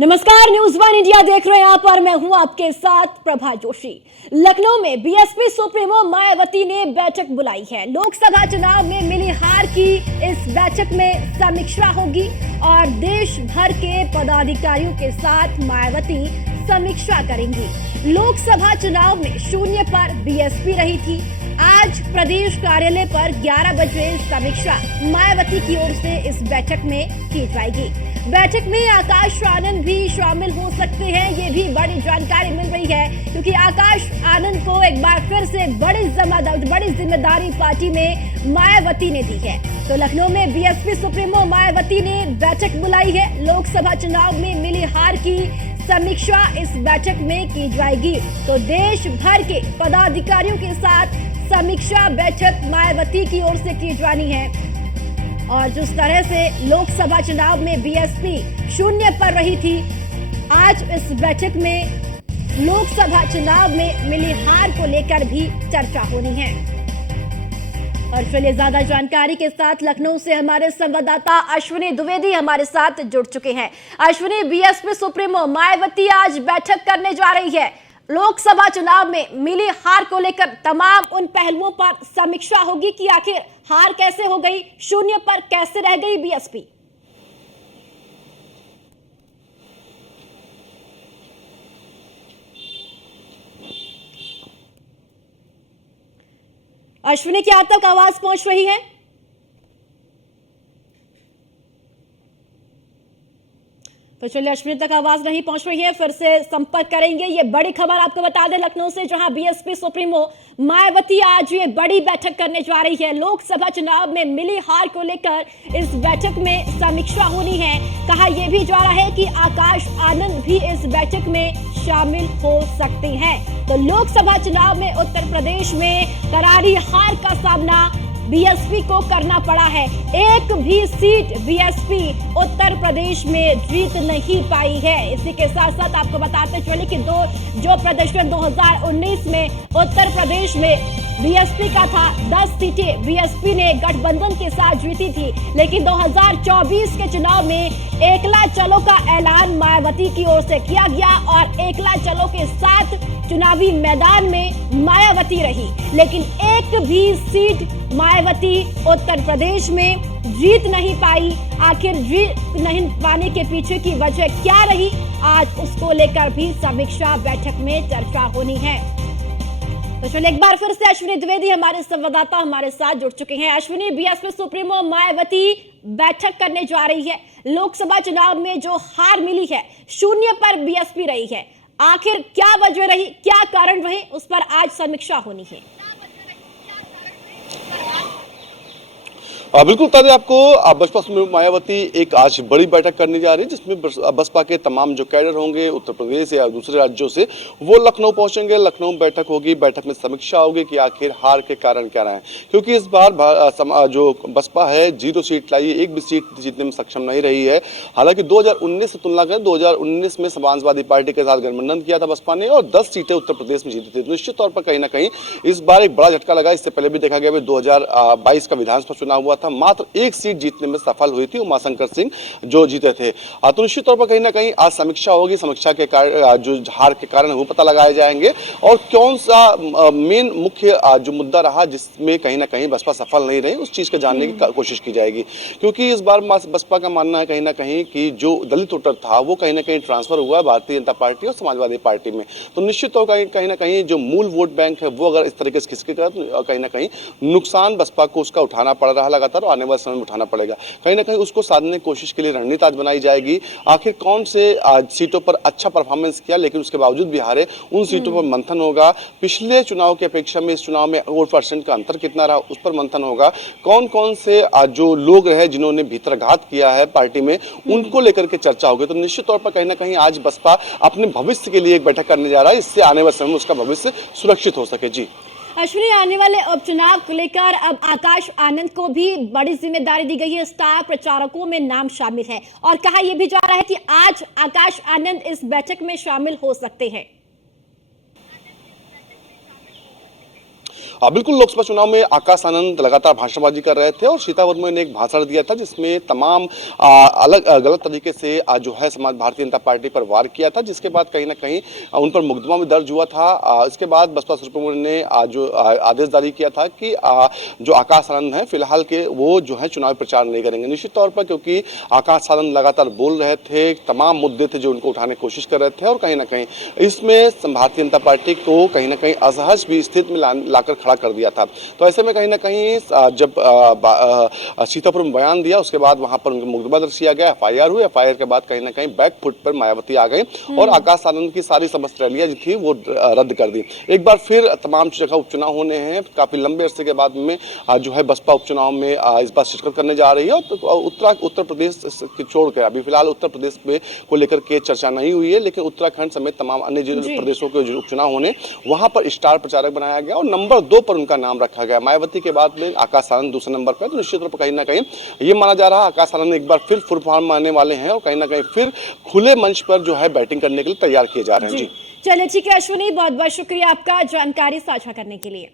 नमस्कार, news one India देख रहे हैं। यहाँ पर मैं हूं आपके साथ प्रभा जोशी। लखनऊ में बीएसपी सुप्रीमो मायावती ने बैठक बुलाई है। लोकसभा चुनाव में मिली हार की इस बैठक में समीक्षा होगी और देश भर के पदाधिकारियों के साथ मायावती समीक्षा करेंगी। लोकसभा चुनाव में शून्य पर बीएसपी रही थी। आज प्रदेश कार्यालय पर 11 बजे समीक्षा मायावती की ओर से इस बैठक में की जाएगी। बैठक में आकाश आनंद भी शामिल हो सकते हैं, ये भी बड़ी जानकारी मिल रही है, क्योंकि आकाश आनंद को एक बार फिर से बड़ी जिम्मेदारी पार्टी में मायावती ने दी है। तो लखनऊ में बीएसपी सुप्रीमो मायावती ने बैठक बुलाई है। लोकसभा चुनाव में मिली हार की समीक्षा इस बैठक में की जाएगी। तो देश भर के पदाधिकारियों के साथ समीक्षा बैठक मायावती की ओर से की जानी है। और जिस तरह से लोकसभा चुनाव में बीएसपी शून्य पर रही थी, आज इस बैठक में लोकसभा चुनाव में मिली हार को लेकर भी चर्चा होनी है। और चलिए ज्यादा जानकारी के साथ लखनऊ से हमारे संवाददाता अश्विनी द्विवेदी हमारे साथ जुड़ चुके हैं। अश्विनी, बीएसपी सुप्रीमो मायावती आज बैठक करने जा रही है। लोकसभा चुनाव में मिली हार को लेकर तमाम उन पहलुओं पर समीक्षा होगी कि आखिर हार कैसे हो गई, शून्य पर कैसे रह गई बीएसपी। अश्विनी, क्या आप तक आवाज पहुंच रही है? तो चलिए, अश्विनी तक आवाज नहीं पहुंच रही है, फिर से संपर्क करेंगे। ये बड़ी खबर आपको बता दें लखनऊ से, जहां बीएसपी सुप्रीमो मायावती आज ये बड़ी बैठक करने जा रही है। लोकसभा चुनाव में मिली हार को लेकर इस बैठक में समीक्षा होनी है। कहा यह भी जा रहा है कि आकाश आनंद भी इस बैठक में शामिल हो सकते हैं। तो लोकसभा चुनाव में उत्तर प्रदेश में करारी हार का सामना बीएसपी को करना पड़ा है। एक भी सीट बीएसपी उत्तर प्रदेश में जीत नहीं पाई है। इसी के साथ साथ आपको बताते चले कि जो प्रदर्शन 2019 में उत्तर प्रदेश में बीएसपी का था, 10 सीटें बीएसपी ने गठबंधन के साथ जीती थी। लेकिन 2024 के चुनाव में एकला चलो का ऐलान मायावती की ओर से किया गया और एकला चलो के साथ चुनावी मैदान में मायावती रही। लेकिन एक भी सीट मायावती उत्तर प्रदेश में जीत नहीं पाई। आखिर जीत नहीं पाने के पीछे की वजह क्या रही, आज उसको लेकर भी समीक्षा बैठक में चर्चा होनी है। तो चलिए, एक बार फिर से अश्विनी द्विवेदी हमारे संवाददाता हमारे साथ जुड़ चुके हैं। अश्विनी, बीएसपी सुप्रीमो मायावती बैठक करने जा रही है। लोकसभा चुनाव में जो हार मिली है, शून्य पर बीएसपी रही है, आखिर क्या वजह रही, क्या कारण रहे, उस पर आज समीक्षा होनी है। बिल्कुल बता दें आपको, बसपा सुप्रीमो मायावती एक आज बड़ी बैठक करने जा रही है, जिसमें बसपा के तमाम जो कैडर होंगे उत्तर प्रदेश या दूसरे राज्यों से, वो लखनऊ पहुंचेंगे। लखनऊ में बैठक होगी, बैठक में समीक्षा होगी कि आखिर हार के कारण क्या रहे हैं। क्योंकि इस बार जो बसपा है 0 सीट लाई, एक भी सीट जीतने में सक्षम नहीं रही है। हालांकि 2019 से तुलना करें, 2019 में समाजवादी पार्टी के साथ गठबंधन किया था बसपा ने और 10 सीटें उत्तर प्रदेश में जीती थी। तो निश्चित तौर पर कहीं ना कहीं इस बार एक बड़ा झटका लगा। इससे पहले भी देखा गया 2022 का विधानसभा चुनाव हुआ था, मात्र एक सीट जीतने में सफल हुई थी, उमाशंकर सिंह जो जीते थे। तो निश्चित तौर पर कहीं ना कहीं आज समीक्षा होगी। समीक्षा के कारण जो हार के कारण वो पता लगाए जाएंगे और कौन सा मेन मुख्य जो मुद्दा रहा जिसमें कहीं ना कहीं बसपा सफल नहीं रही, उस चीज को जानने की कोशिश की जाएगी। क्योंकि इस बार बसपा का मानना है कहीं ना कहीं कि जो दलित वोटर था वो कहीं ना कहीं ट्रांसफर हुआ है भारतीय जनता पार्टी और समाजवादी पार्टी में। तो निश्चित तौर पर कहीं ना कहीं जो मूल वोट बैंक है वो अगर इस तरीके से खिसकेगा तो कहीं ना कहीं नुकसान बसपा को उसका उठाना पड़ रहा लगातार और आने वाले समय में उठाना पड़ेगा। कहीं ना कहीं उसको साधने की कोशिश के लिए रणनीति आज बनाई जाएगी। आखिर कौन से सीटों पर अच्छा परफॉर्मेंस किया लेकिन उसके बावजूद भी हारे, उन सीटों पर मंथन होगा। पिछले चुनाव की अपेक्षा में इस चुनाव में वोट परसेंट का अंतर कितना रहा, उस पर मंथन होगा। कौन कौन से जो लोग रहे जिन्होंने भीतरघात किया है पार्टी में, उनको लेकर के चर्चा होगी। तो निश्चित तौर पर कहीं ना कहीं आज बसपा अपने भविष्य के लिए एक बैठक करने जा रहा है, इससे आने वाले समय में उसका भविष्य सुरक्षित हो सके। जी अश्विनी, आने वाले उपचुनाव को लेकर अब आकाश आनंद को भी बड़ी जिम्मेदारी दी गई है। स्टार प्रचारकों में नाम शामिल है और कहा यह भी जा रहा है कि आज आकाश आनंद इस बैठक में शामिल हो सकते हैं। बिल्कुल, लोकसभा चुनाव में आकाश आनंद लगातार भाषणबाजी कर रहे थे और सीतापुर में ने एक भाषण दिया था जिसमें तमाम गलत तरीके से जो है समाज भारतीय जनता पार्टी पर वार किया था, जिसके बाद कहीं न कहीं उन पर मुकदमा भी दर्ज हुआ था। इसके बाद बसपा सुप्रीमो ने जो आदेश जारी किया था कि जो आकाश आनंद हैं फिलहाल के वो जो है चुनावी प्रचार नहीं करेंगे। निश्चित तौर पर क्योंकि आकाश आनंद लगातार बोल रहे थे, तमाम मुद्दे थे जो उनको उठाने की कोशिश कर रहे थे और कहीं न कहीं इसमें भारतीय जनता पार्टी को कहीं न कहीं असहज भी स्थिति में लाकर खड़ा कर दिया था। तो ऐसे में कहीं न कहीं जब सीतापुर में बयान दिया उसके बाद वहां पर उनको मुकदमा दर्ज किया गया, एफआईआर हुई। एफआईआर के बाद कहीं न कहीं बैक फुट पर मायावती आ गई और आकाश आनंद की सारी समस्त रैलियां जो थी वो रद्द कर दी। एक बार फिर तमाम जगह उपचुनाव होने हैं, काफी लंबे अरसे के बाद में जो है बसपा उपचुनाव में इस बार शिरकत करने जा रही है। तो उत्तर प्रदेश छोड़कर अभी फिलहाल उत्तर प्रदेश को लेकर के चर्चा नहीं हुई है, लेकिन उत्तराखंड समेत तमाम अन्य प्रदेशों के जो उपचुनाव होने वहां पर स्टार प्रचारक बनाया गया और नंबर 2 पर उनका नाम रखा गया। मायावती के बाद में आकाश आनंद दूसरे नंबर पर। तो निश्चित रूप से कहीं ना कहीं ये माना जा रहा है आकाश आनंद एक बार फिर फुल फॉर्म में आने वाले हैं और कहीं ना कहीं फिर खुले मंच पर जो है बैटिंग करने के लिए तैयार किए जा रहे हैं। जी चलिए ठीक है अश्विनी, बहुत बहुत शुक्रिया आपका जानकारी साझा करने के लिए।